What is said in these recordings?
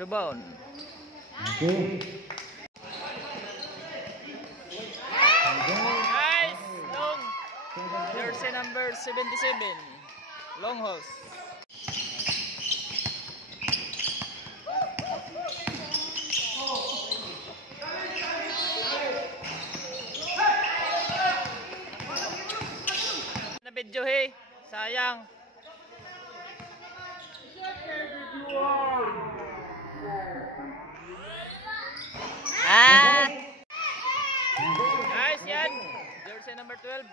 Rebound. Okay. Nice. Long. Jersey number 77. Long house. Na video hey. Sayang. Nice yan. Jersey number 12.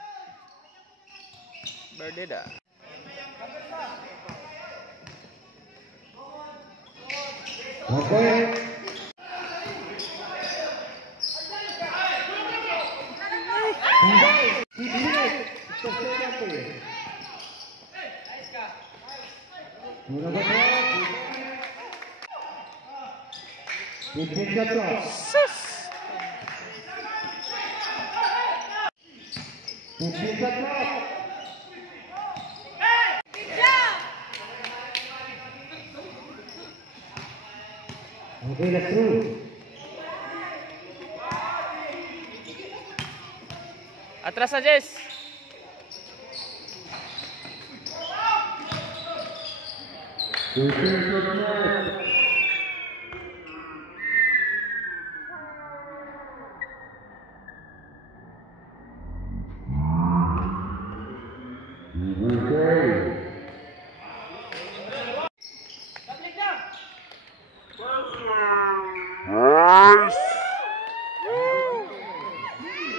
Berdeda. Okay. Okay, let's through. Atras na Jess.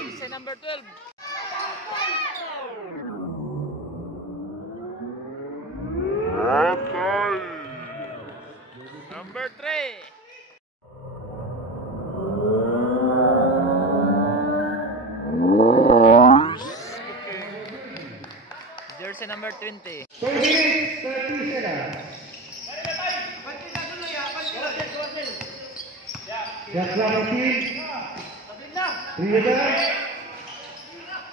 Jersey number 12. Number 3. Jersey number 20.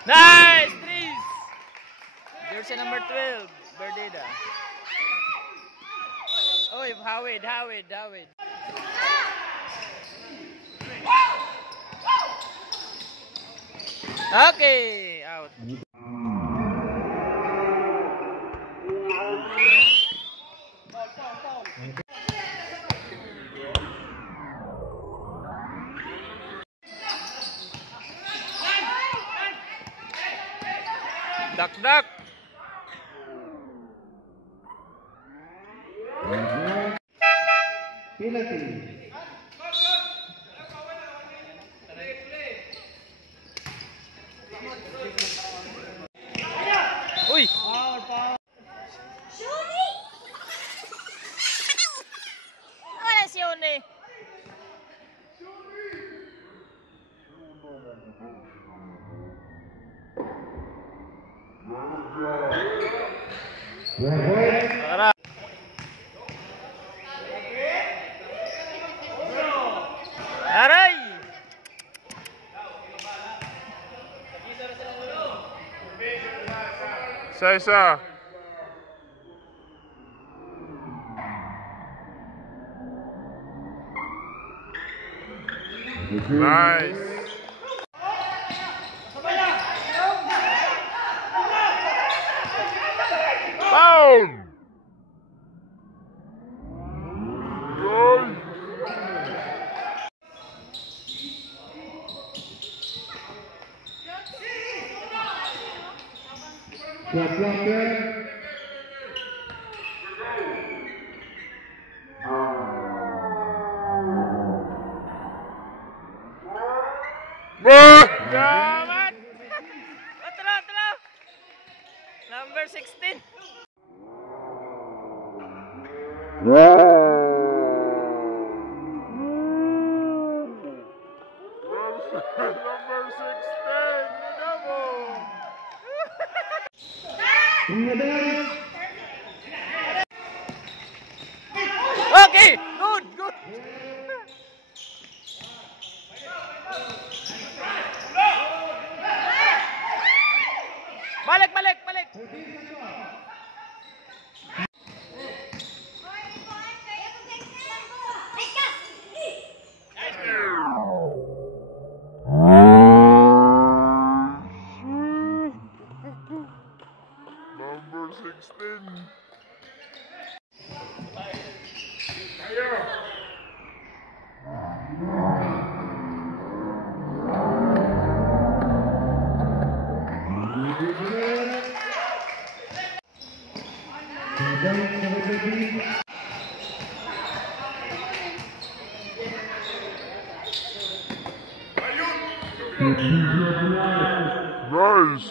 Nice threes. Jersey number 12. Berdeda. Oh, Howard. Okay, out. Duck. Penalty. Uy! Wala si One. Tara. Aray! Isa. Nice. Foul. Goal. Damat! Tara! Number 16. Number 16. Okay, good. Balik. Point number 13. Nice.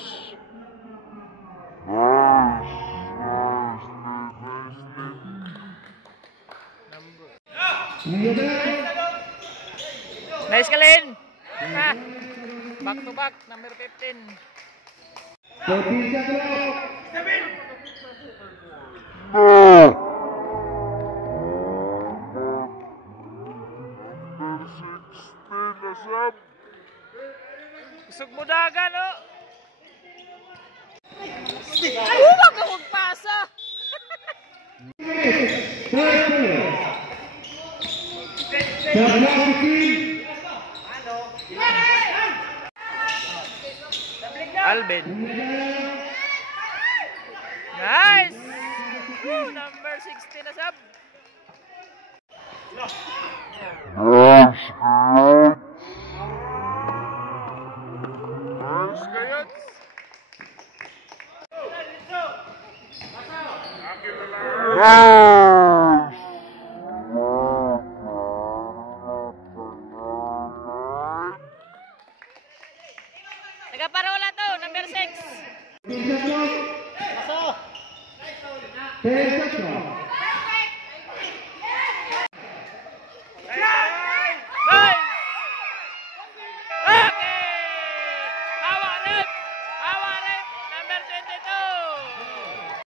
Nice, Kalin. Ha. Back to back, number 15. 14 sa clock. No. Number 16 na sab. Kusog mo dagan, oh. Huwag ka magpasa. Sa clock 15. Alvin. Nice. Woo, number 16 na sab. Nice kayat. Nice. Nagaparola to, number 6. 10 sa clock. 10 sa clock.